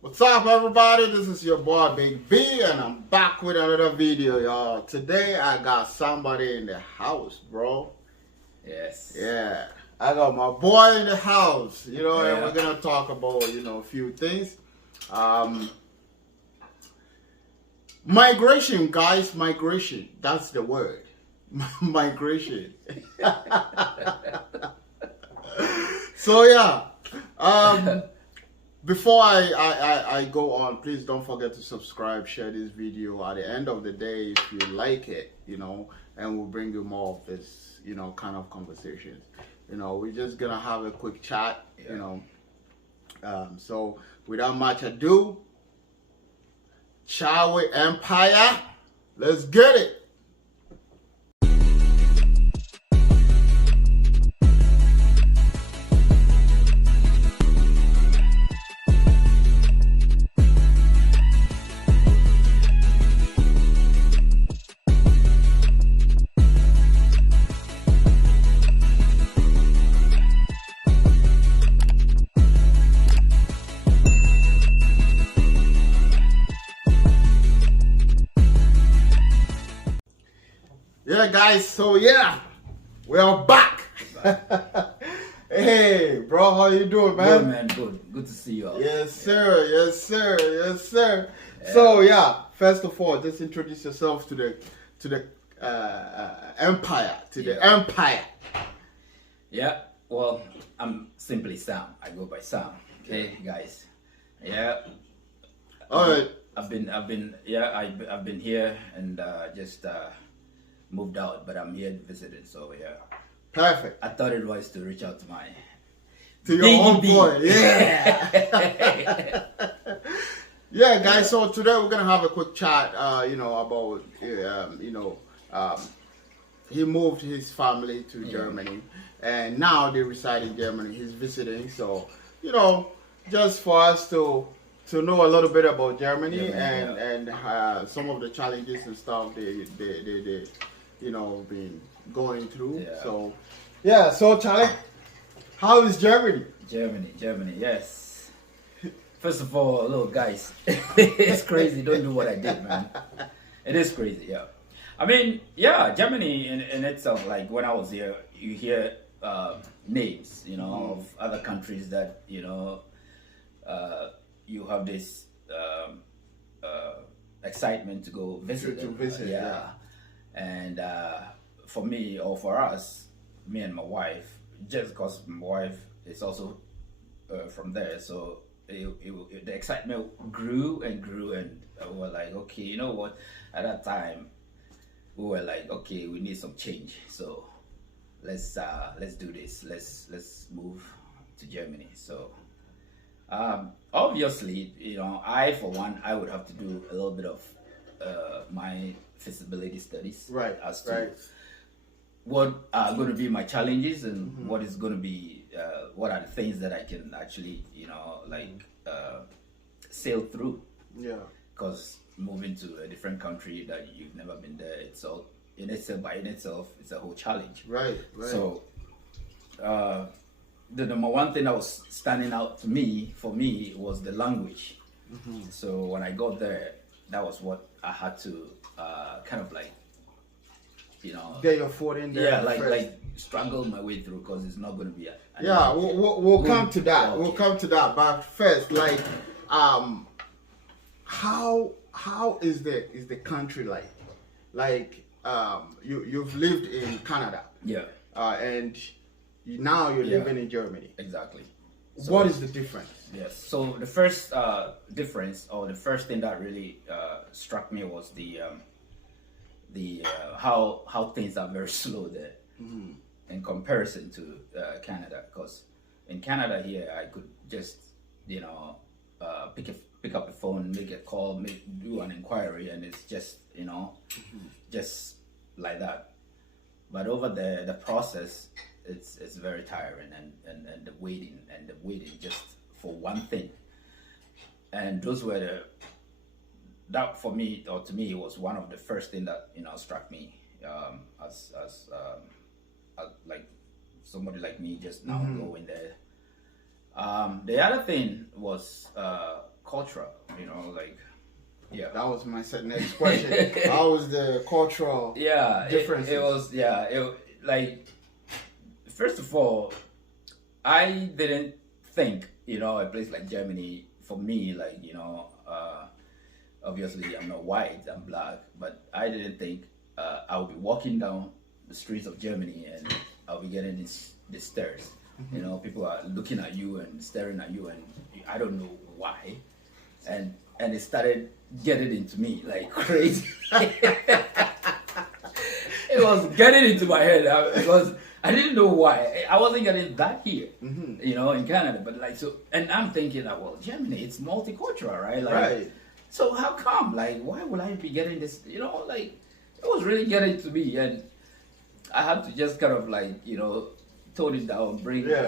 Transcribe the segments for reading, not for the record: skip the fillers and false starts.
What's up, everybody? This is your boy Big B, and I'm back with another video, y'all. Today I got somebody in the house, bro. Yes. Yeah, I got my boy in the house, and Yeah. we're gonna talk about, a few things. Migration, guys, migration. That's the word. Migration. So yeah. Before I go on, please don't forget to subscribe, share this video. At the end of the day, if you like it, and we'll bring you more of this, kind of conversations. We're just gonna have a quick chat, So without much ado, Charways Empire, let's get it. Yeah, guys, so yeah, we are back. Hey, bro, how you doing, man? Good, man. Good to see you all. Yes, sir. Yes, sir. Yes, sir. So yeah, first of all, just introduce yourself to the empire, the empire. Yeah. Well, I'm simply Sam. I go by Sam. Okay, guys. Yeah. All right. I've been here and just moved out, but I'm here visiting. So yeah. Perfect. I thought it was to reach out to your Biggie own B. boy. Yeah. Yeah, guys. So today we're gonna have a quick chat. About he moved his family to Germany, and now they reside in Germany. He's visiting, so just for us to know a little bit about Germany and some of the challenges and stuff they been going through. Yeah. So yeah, so Charlie, how is Germany? Germany. Yes. First of all, look, guys, it's crazy. Don't do what I did, man. It is crazy, yeah. I mean, yeah, Germany in itself, like when I was here, you hear names, of other countries that, you have this excitement to go visit. To visit, yeah. And for me, or for us, me and my wife, just because my wife is also from there, so the excitement grew and we're like, okay, you know what? At that time, we were like, okay, we need some change, so let's do this. Let's move to Germany. So obviously, I for one, I would have to do a little bit of my feasibility studies, Right. as to what are going to be my challenges and what is going to be what are the things that I can actually sail through. Yeah. Because moving to a different country that you've never been there, it's all in itself it's a whole challenge. Right. So the number one thing that was standing out for me was the language. So when I got there, that was what I had to kind of like, get your foot in there. yeah, first. like struggle my way through, because it's not going to be Yeah, we'll come to that. Okay. We'll come to that. But first, like, how is the country like? Like, you've lived in Canada. Yeah, And now you're Yeah. living in Germany. exactly. What is the difference? Yes. So the first difference, or the first thing that really struck me, was the how things are very slow there in comparison to Canada. Because in Canada here, I could just pick up a phone, make a call, do an inquiry, and it's just just like that. But over there, the process, it's very tiring, and the waiting just for one thing. And those were that for me, or to me, was one of the first thing that struck me as like somebody like me just now going there. The other thing was cultural, you know, like, yeah. That was my next question. How was the cultural differences? It was, like, first of all, I didn't think, you know, a place like Germany, for me, like, you know, obviously I'm not white, I'm black, but I didn't think I would be walking down the streets of Germany and I'll be getting these stares. You know, people are looking at you and staring at you, and I don't know why. And it started getting into me like crazy. It was getting into my head because I didn't know why. I wasn't getting that here, you know, in Canada. But like, so, and I'm thinking that, well, Germany, it's multicultural, right? Like, Right. So how come? Like, why would I be getting this? You know, like, it was really getting to me, and I had to just kind of like, you know, tone it down,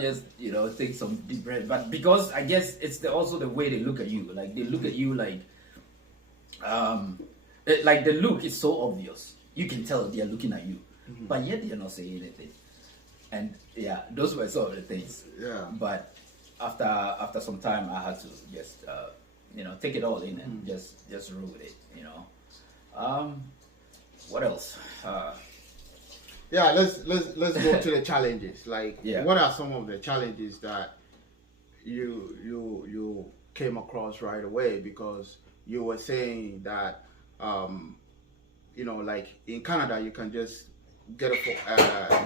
just, you know, take some deep breath. But because I guess it's also the way they look at you. Like, they look at you like, like the look is so obvious. You can tell they're looking at you, but yet they're not saying anything. And yeah, those were some of the things. Yeah. But after some time, I had to just, you know, take it all in and just roll with it. You know. What else? Yeah, let's go to the challenges. Like, Yeah. what are some of the challenges that you came across right away? Because you were saying that, you know, like in Canada, you can just get your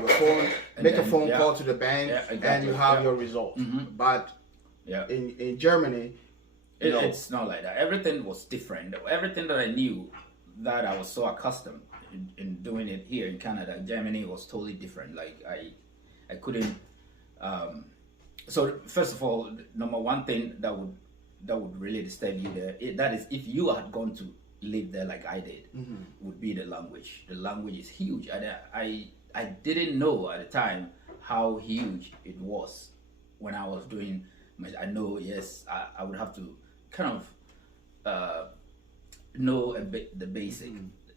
phone, make a phone call to the bank, and you have your results. But in Germany, it's not like that. Everything was different. Everything that I knew, that I was so accustomed in doing it here in Canada, Germany was totally different. Like I couldn't. So first of all, number one thing that would really disturb you there, that is if you had gone to live there like I did, would be the language. The language is huge, and I didn't know at the time how huge it was when I was doing. I know, yes, I would have to kind of know a bit the basic,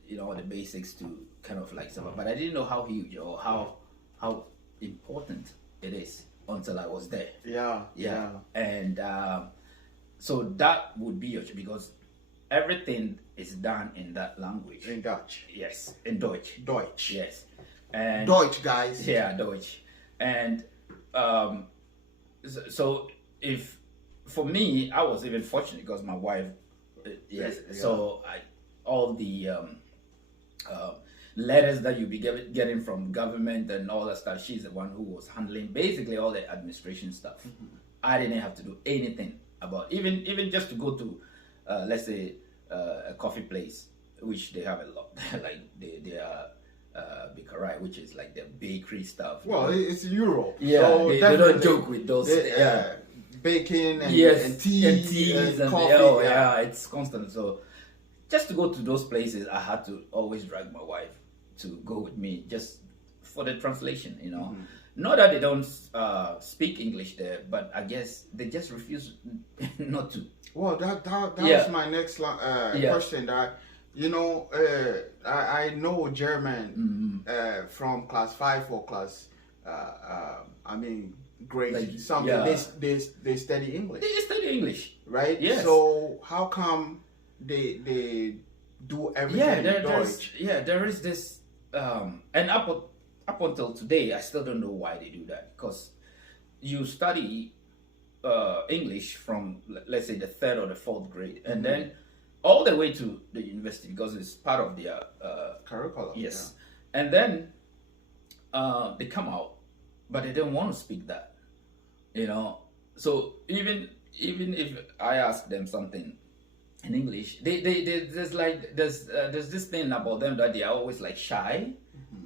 you know, the basics to kind of like something. But I didn't know how huge or how important it is until I was there. Yeah. And so that would be huge because everything is done in that language. In Dutch. Yes, in Deutsch. Deutsch. Yes. And Deutsch, guys. Yeah, Deutsch. And so if for me, I was even fortunate because my wife, so all the letters that you be getting from government and all that stuff, she's the one who was handling basically all the administration stuff. I didn't have to do anything about even just to go to let's say a coffee place, which they have a lot. Like they are bakery, which is like the bakery stuff. Well, it's Europe. Yeah, so they don't joke with those. Baking and, and teas and coffee. It's constant. So just to go to those places, I had to always drag my wife to go with me just for the translation, you know. Not that they don't speak English there, but I guess they just refuse not to. Well, that was my next question. That, you know, I know German from class 5 or class, I mean, grade like, something. They study English. They study English, right? Yes. So how come they do everything in Deutsch? There is this, and up until today, I still don't know why they do that. Because you study English from, let's say, the 3rd or the 4th grade, and then all the way to the university because it's part of their curriculum. Yes, and then they come out, but they don't want to speak that, you know. So even if I ask them something in English, there's this thing about them that they are always like shy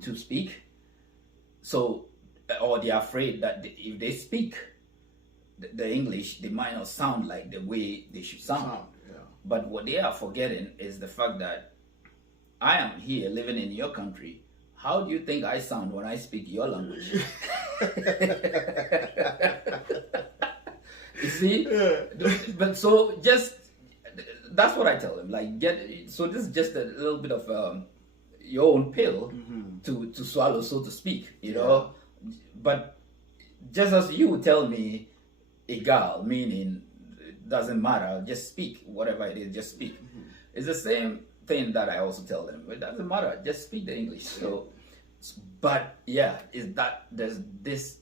to speak. So, or they are afraid that if they speak the English, they might not sound like the way they should sound. But what they are forgetting is the fact that I am here living in your country. How do you think I sound when I speak your language? You see? But so just, that's what I tell them. Like, so this is just a little bit of your own pill to swallow, so to speak, you know? But just as you tell me, egal, meaning doesn't matter. Just speak whatever it is. Just speak. It's the same thing that I also tell them. It doesn't matter. Just speak the English. So, but yeah, is that there's this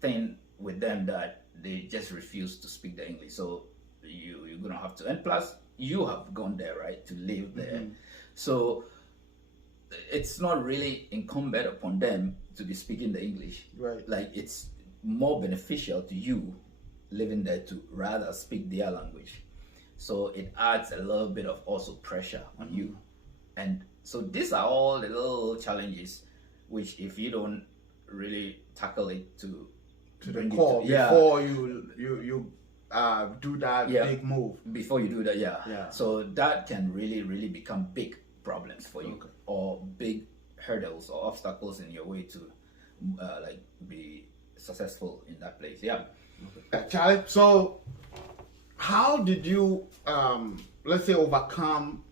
thing with them that they just refuse to speak the English. So you're gonna have to, and plus you have gone there, right, to live there. So it's not really incumbent upon them to be speaking the English. Right. Like it's more beneficial to you living there to rather speak their language. So it adds a little bit of also pressure on you. And so these are all the little challenges which if you don't really tackle it to the bring it core to- yeah, before you do that Yeah. big move. before you do that, Yeah. So that can really become big problems for you, Okay. or big hurdles or obstacles in your way to like be successful in that place. Yeah. Charlie, so how did you let's say overcome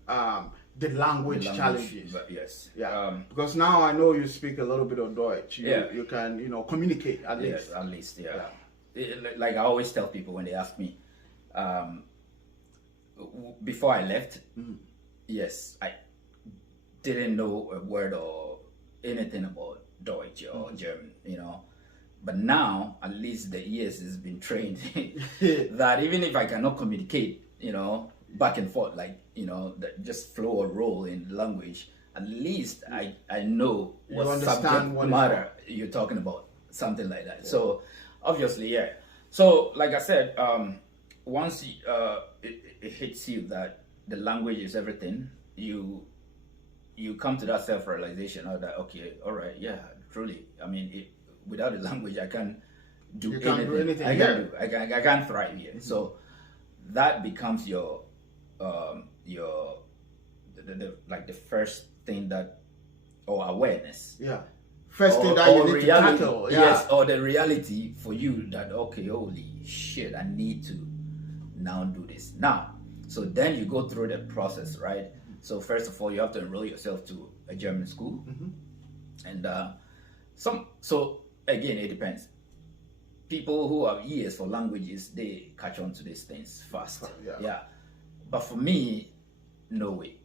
the language challenges? But yes. Yeah, because now I know you speak a little bit of Deutsch. You can communicate at Yes, least. at least, yeah. Like I always tell people when they ask me, before I left, yes, I didn't know a word or anything about Deutsch or German, But now, at least the years has been trained that even if I cannot communicate, back and forth, like, that just flow or roll in language, at least I know what understand subject what matter you're talking about, something like that. So, obviously, yeah. So, like I said, once it hits you that the language is everything, you come to that self-realization of that, okay, all right, yeah, truly. I mean, without the language, I can't do You anything. can't do anything I here. can't thrive here. So that becomes your the first thing that, or awareness. Yeah. First thing Or- that you or need reality, to tackle. Yeah. Yes, or the reality for you that, okay, holy shit, I need to now do this. Now, so then you go through the process, right? So first of all, you have to enroll yourself to a German school. And so again, it depends. People who have ears for languages, they catch on to these things fast. Yeah. But for me, no way.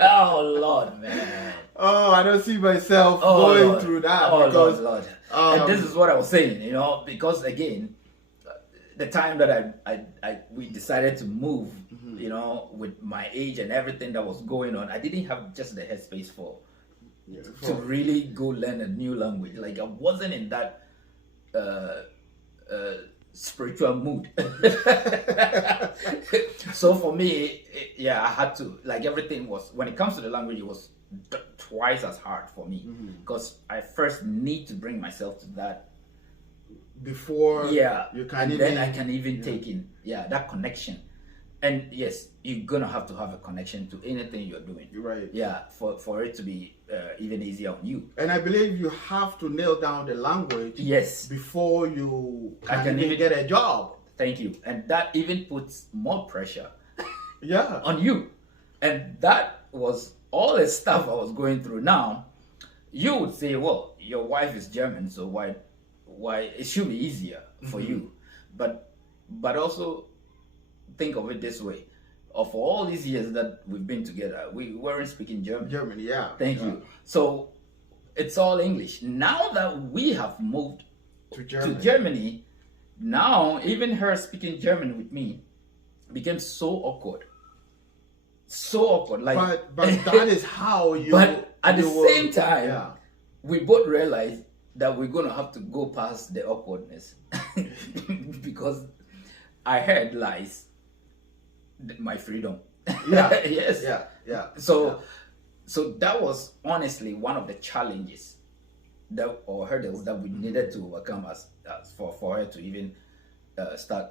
Oh Lord, man. Oh, I don't see myself Oh, going Lord. through that Oh, because Lord. And this is what I was saying, because again, the time that we decided to move, with my age and everything that was going on, I didn't have just the headspace to really go learn a new language. Like I wasn't in that spiritual mood. So for me, I had to, like, everything was, when it comes to the language, it was twice as hard for me because I first need to bring myself to that before you can and even, then I can even take in that connection. And yes, you're gonna have to have a connection to anything you're doing. Right. Yeah, for it to be even easier on you. And I believe you have to nail down the language Yes. before you I can even get a job. Thank you. And that even puts more pressure Yeah. on you. And that was all the stuff I was going through. Now, you would say, well, your wife is German, so why it should be easier for you. But also think of it this way. Of all these years that we've been together, we weren't speaking German. Germany, yeah. Thank you. So it's all English. Now that we have moved To to Germany, now even her speaking German with me became so awkward. So awkward. Like, But that is how you. but at the you will- same time, yeah. we both realized that we're gonna have to go past the awkwardness because I heard lies. My freedom. Yeah. Yes. Yeah. So that was honestly one of the challenges or hurdles that we needed to overcome as for her to even start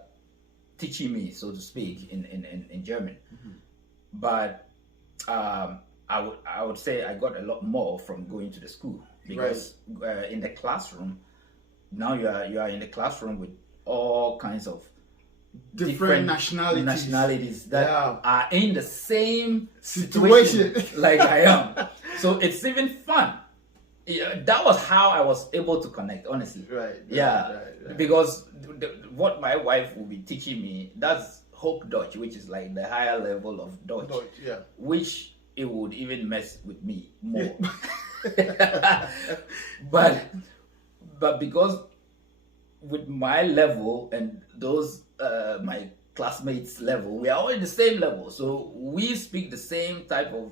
teaching me, so to speak, in German. But I would say I got a lot more from going to the school because in the classroom now you are in the classroom with all kinds of Different nationalities that Yeah. are in the same situation Situation. like I am. So it's even fun yeah, that was how I was able to connect, honestly. Right. Yeah, Right. because what my wife will be teaching me, that's Hochdeutsch, which is like the higher level of Deutsch, Deutsch, yeah. which it would even mess with me more. but because with my level and those my classmates level, we are all in the same level, so we speak the same type of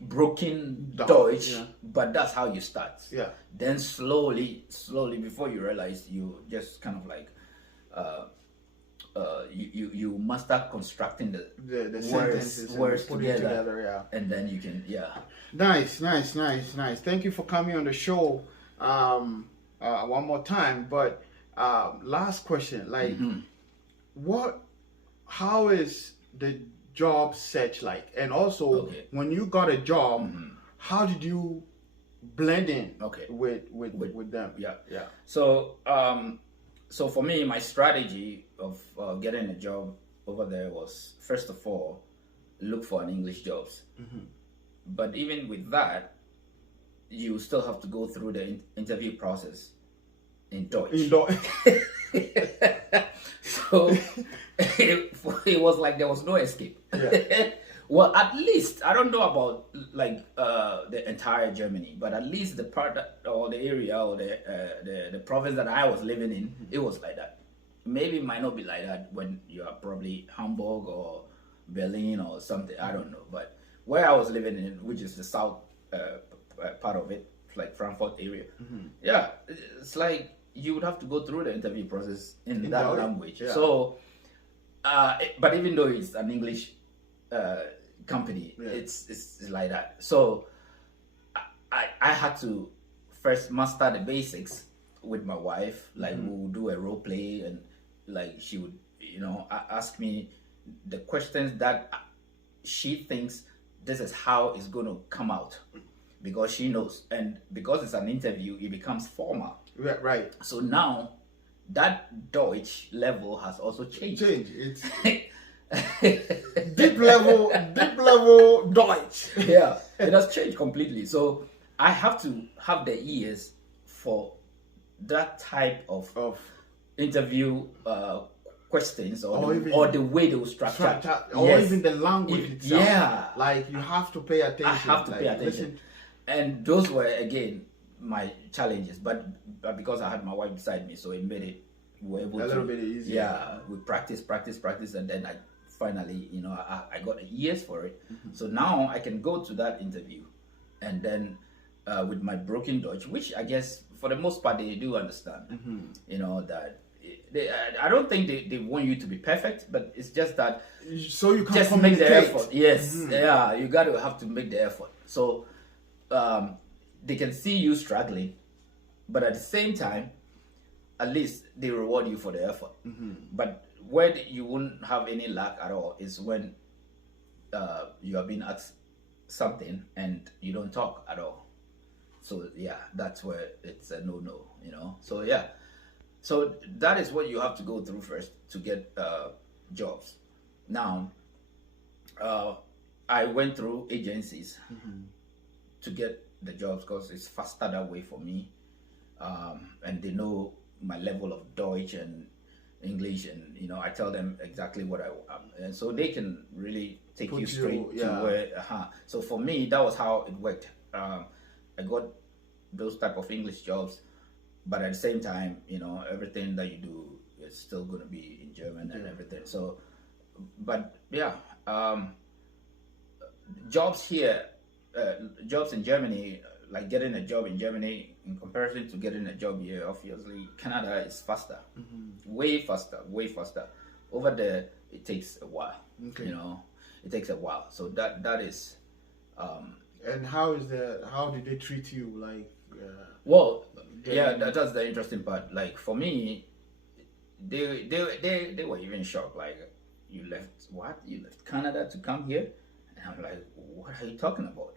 broken Deutsch, yeah. but that's how you start. Yeah. Then slowly, before you realize, you just kind of like you must start constructing the sentences words and putting together, yeah. and then you can, yeah. Nice. Thank you for coming on the show one more time. But last question, like, how is the job search like? And also, when you got a job, how did you blend in with them? Yeah. Yeah. So so for me, my strategy of getting a job over there was, first of all, look for an English jobs. But even with that, you still have to go through the interview process in Deutsch. So it was like there was no escape. Yeah. Well, at least, I don't know about like the entire Germany, but at least the part or the area or the province that I was living in, it was like that. Maybe it might not be like that when you are probably Hamburg or Berlin or something. I don't know, but where I was living in, which is the south part of it, like Frankfurt area, yeah, it's like you would have to go through the interview process in that language. Yeah. So, but even though it's an English company, it's like that. So I had to first master the basics with my wife. Like we would do a role play, and like she would, ask me the questions that she thinks this is how it's going to come out, because she knows, and because it's an interview, it becomes formal. Right. So now that Deutsch level has also changed. It's deep level Deutsch. Yeah, it has changed completely. So I have to have the ears for that type of interview questions or the way they will structure or even the language itself. Yeah, like you have to pay attention. I have to pay attention. And those were, again, my challenges, but because I had my wife beside me, so it made it, we were able a little bit easier. Yeah, we practice, and then I finally, I got ears for it. So now I can go to that interview, and then with my broken Dutch, which I guess for the most part they do understand. That I don't think they want you to be perfect, but it's just that so you can just make the effort. Yes, yeah, you got to have to make the effort. So they can see you struggling, but at the same time, at least they reward you for the effort. But where you won't have any luck at all is when you are being asked something and you don't talk at all. So yeah, that's where it's a no. So yeah, so that is what you have to go through first to get jobs. Now, I went through agencies to get the jobs because it's faster that way for me, and they know my level of Deutsch and English, and I tell them exactly what I want, and so they can really take you straight to where. So for me, that was how it worked. I got those type of English jobs, but at the same time, everything that you do is still going to be in German and everything. So, but yeah, jobs here, jobs in Germany, like getting a job in Germany in comparison to getting a job here, obviously Canada is faster, way faster. Over there, it takes a while. It takes a while. So that is. And how did they treat you? Like, well, yeah, that's the interesting part. Like for me, they were even shocked. Like, you left Canada to come here, and I'm like, what are you talking about?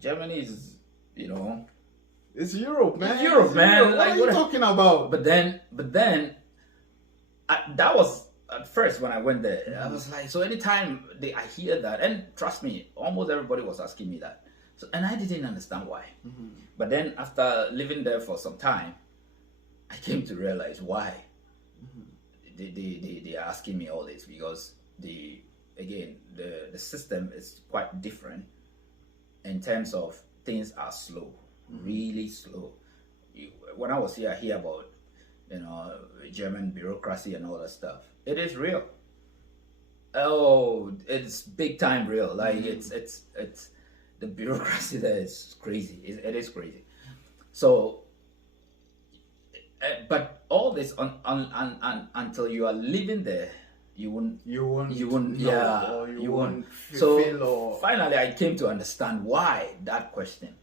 Germany is, it's Europe, man. It's Europe, man. Europe. What are you talking about? But then, that was at first when I went there. I was like, so anytime I hear that, and trust me, almost everybody was asking me that. So, and I didn't understand why. But then after living there for some time, I came to realize why. They are asking me all this because the system is quite different in terms of things are slow, really slow. When I was here, I hear about German bureaucracy and all that stuff. It is real. Oh, it's big time real. Like it's the bureaucracy there is crazy. It is crazy. So, but all this until you are living there, you won't know, you won't so feel or... finally I came to understand why that question.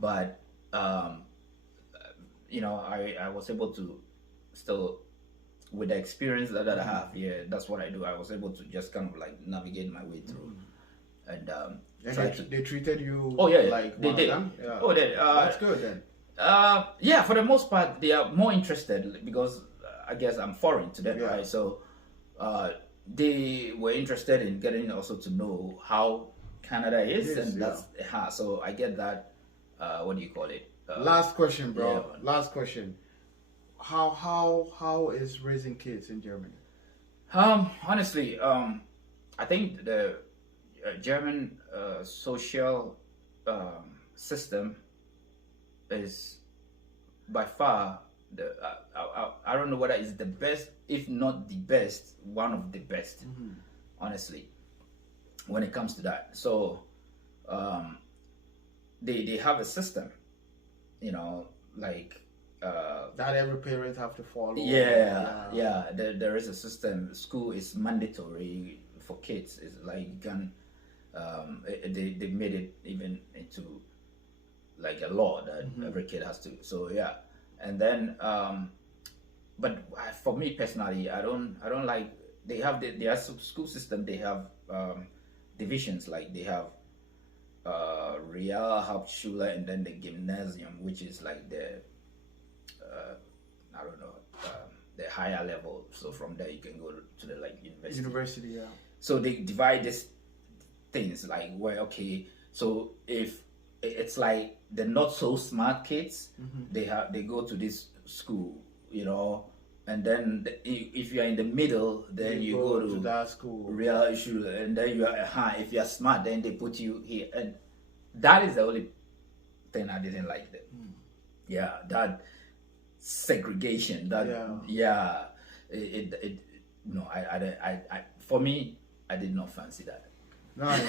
But I was able to still, with the experience that I have here, that's what I do. I was able to just kind of like navigate my way through. And they treated you like they did. That's good then. For the most part, they are more interested because I guess I'm foreign to them, right? So they were interested in getting also to know how Canada is, and that's so I get that. What do you call it? Last question, bro. Last question. How is raising kids in Germany? Honestly, I think the German social system is by far I don't know whether it's the best, if not the best, one of the best, honestly, when it comes to that. So they have a system, like that every parent have to follow. There is a system. School is mandatory for kids. It's like you can they made it even into like a law that every kid has to. So and then but for me personally, I don't like, they have their school system. They have divisions, like they have Real Hauptschule and then the Gymnasium, which is like the I don't know, the higher level. So from there you can go to the like university. So they divide these things like where so if it's like the not so smart kids, they go to this school, and then if you are in the middle, then you go to that school, Real issue, and then you are if you are smart, then they put you here, and that is the only thing I didn't like. That segregation. For me, I did not fancy that. Nice.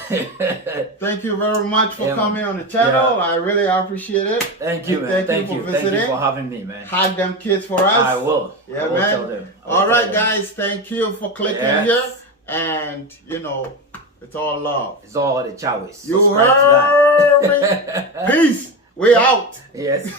Thank you very much for coming on the channel. I really appreciate it. Thank you, man. Thank you for visiting. Thank you for having me, man. Hug them kids for us. I will. Yeah, I will man. Tell them. All right, guys. Thank you for clicking here. And, it's all love. It's all the Charways. You heard me? Peace. We out. Yes.